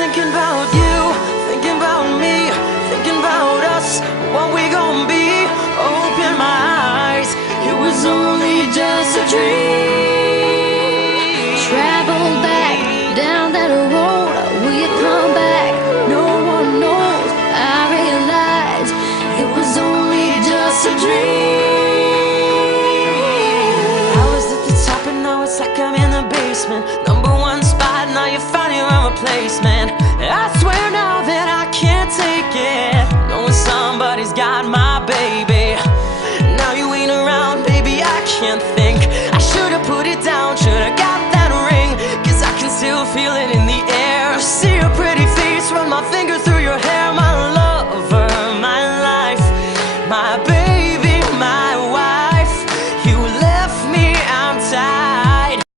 thinking about you, thinking about me, thinking about us, what we gon' be. Open my eyes, it was only just a dream. Travel back down that road, will you come back? No one knows. I realized it was only just a dream. I was at the top and now it's like I'm in the basement. Number one spot, now you're finding your replacement. I swear now that I can't take it, knowing somebody's got my baby. Now you ain't around, baby, I can't think.